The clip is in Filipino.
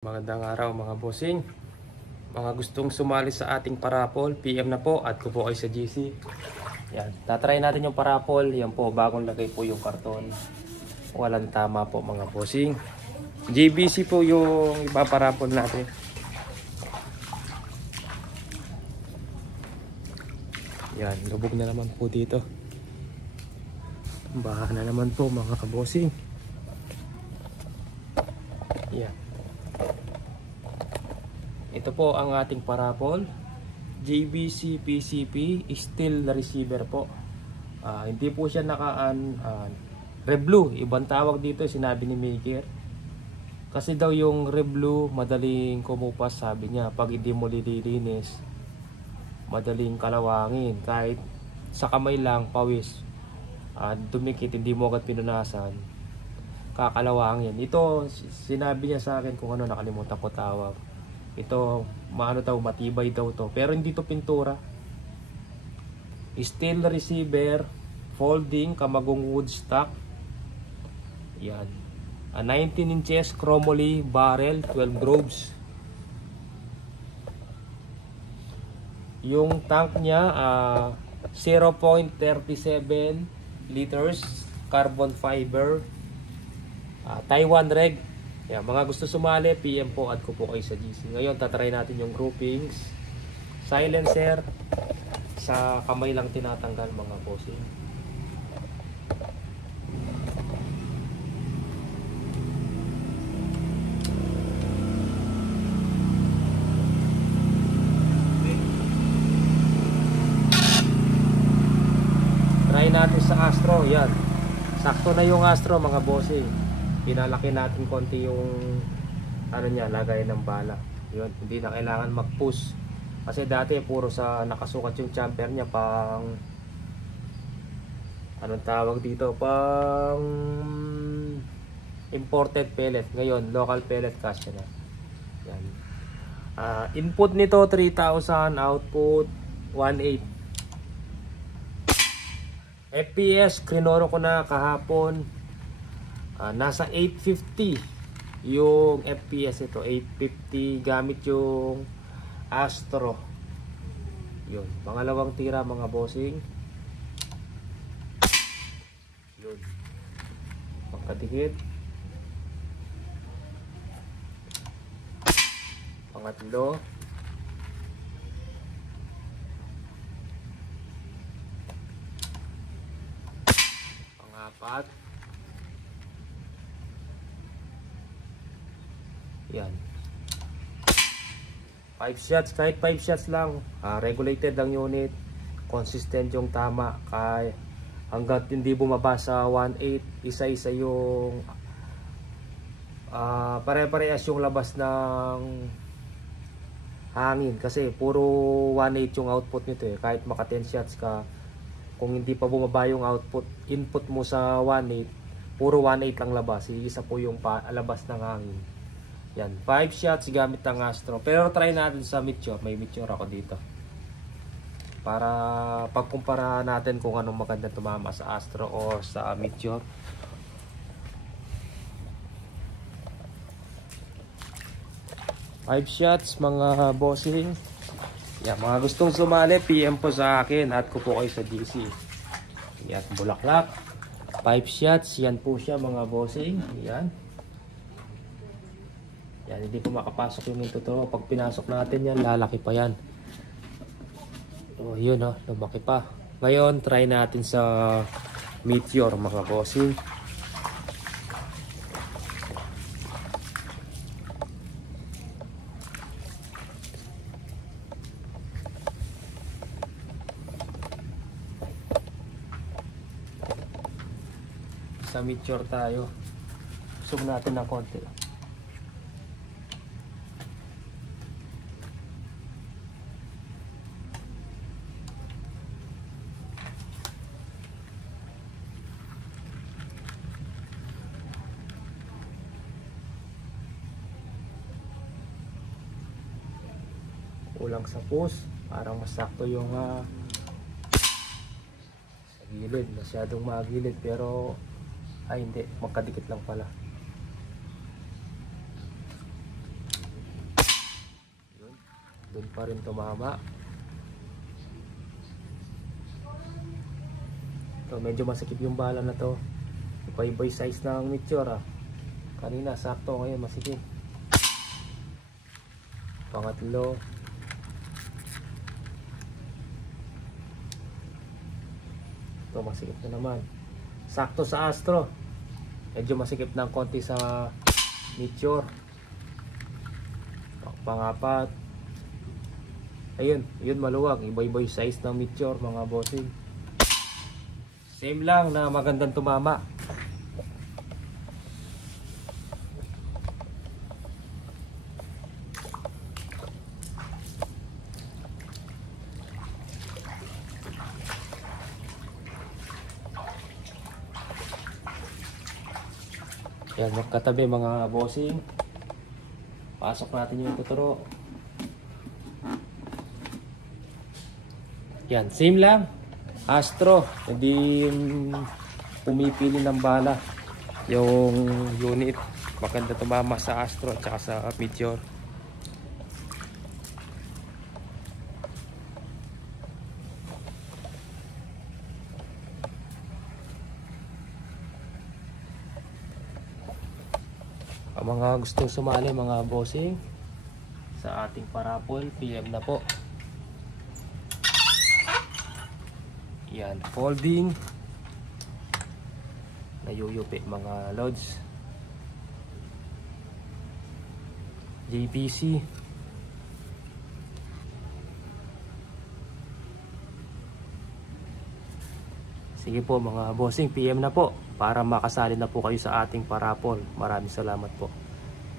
Magandang araw mga bossing. Mga gustong sumali sa ating parapol, PM na po at ko po kayo sa GC. Yan, tatry natin yung parapol. Yan po, bagong lagay po yung karton. Walang tama po mga bossing. JBC po yung ipaparapol natin. Yan, lubog na naman po dito. Baha na naman po mga kabossing. Yan. Ito po ang ating parapol. JBC PCP steel receiver po. Hindi po siya Reblu, ibang tawag dito, sinabi ni maker. Kasi daw yung Reblu madaling kumupas, sabi niya. Pag hindi mo lililinis, madaling kalawangin. Kahit sa kamay lang, pawis, dumikit, hindi mo agad pinunasan, kakalawangin. Ito, sinabi niya sa akin kung ano, nakalimutan ko tawag. Ito, matibay daw to. Pero hindi to pintura. Steel receiver, folding, kamagong wood stock. Yan. 19 inches chromoly barrel, 12 groves. Yung tank niya, 0.37 liters, carbon fiber, Taiwan reg. Yan, mga gusto sumali, PM po, add ko po kayo sa GC. Ngayon, tatry natin yung groupings. Silencer, sa kamay lang tinatanggal mga bossing. Try natin sa Astro, yan. Sakto na yung Astro mga bossing. Pinalaki natin konti yung lagay ng bala. Yun, hindi na kailangan mag-push. Kasi dati puro sa nakasukat yung chamber niya pang anong tawag dito, pang imported pellet. Ngayon, local pellet cash na. Yan. Input nito 3,000, output 1.8. FPS, krinoro ko na kahapon. Nasa 850 yung FPS ito, 850 gamit yung Astro. Yun, pangalawang tira mga bossing. Yun, pagkadikit. Pangatlo. Pangapat. Yan. 5 shots, kahit 5 shots lang. Regulated ang unit. Consistent yung tama. Kaya hanggat hindi bumaba sa 1.8, isa-isa yung pare-parehas yung labas ng hangin. Kasi puro 1.8 yung output nito eh. Kahit maka 10 shots ka, kung hindi pa bumaba yung input mo sa 1.8, puro 1.8 lang labas. Isa po yung labas ng hangin. Yan, 5 shots gamit ang Astro. Pero try natin sa Meteor. May Meteor ako dito. Para pagkumpara natin kung anong maganda tumama sa Astro o sa Meteor. Five shots mga bossing. Yan, mga gustong sumali, PM po sa akin. At ko po kayo sa GC. Yan, Bulaklak. 5 shots. Yan po siya mga bossing. Yan. Yan, hindi po makapasok yung totoo. Pag pinasok natin yan, lalaki pa yan. So, yun lumaki pa. Ngayon, try natin sa Meteor mga bossing. Sa Meteor tayo. Zoom natin ng konti. Kulang sa push, parang masakto yung sa gilid, masyadong magilid pero hindi, magkadikit lang pala. Doon pa rin tumama. So, medyo masikip yung bala na to. Iba-iba size ng meteor Kanina sakto, ngayon masikip. Pangatlo. Ito masikip na naman. Sakto sa astro. Medyo masikip ng konti sa meteor. Pangapat. Ayun, yun maluwag. Iba-iba yung size ng meteor mga bossing. Same lang na magandang tumama. Yan, magkatabi mga bossing. Pasok natin yung tuturo. Yan, same lang. Astro, hindi pumipili ng bala yung unit. Maganda tumama sa astro at saka sa meteor. Ang mga gustong sumali mga bossing sa ating parapol, PM na po. Yan, folding nayuyupi mga lods. JPC. Sige po mga bossing, PM na po para makasali na po kayo sa ating parapol. Maraming salamat po.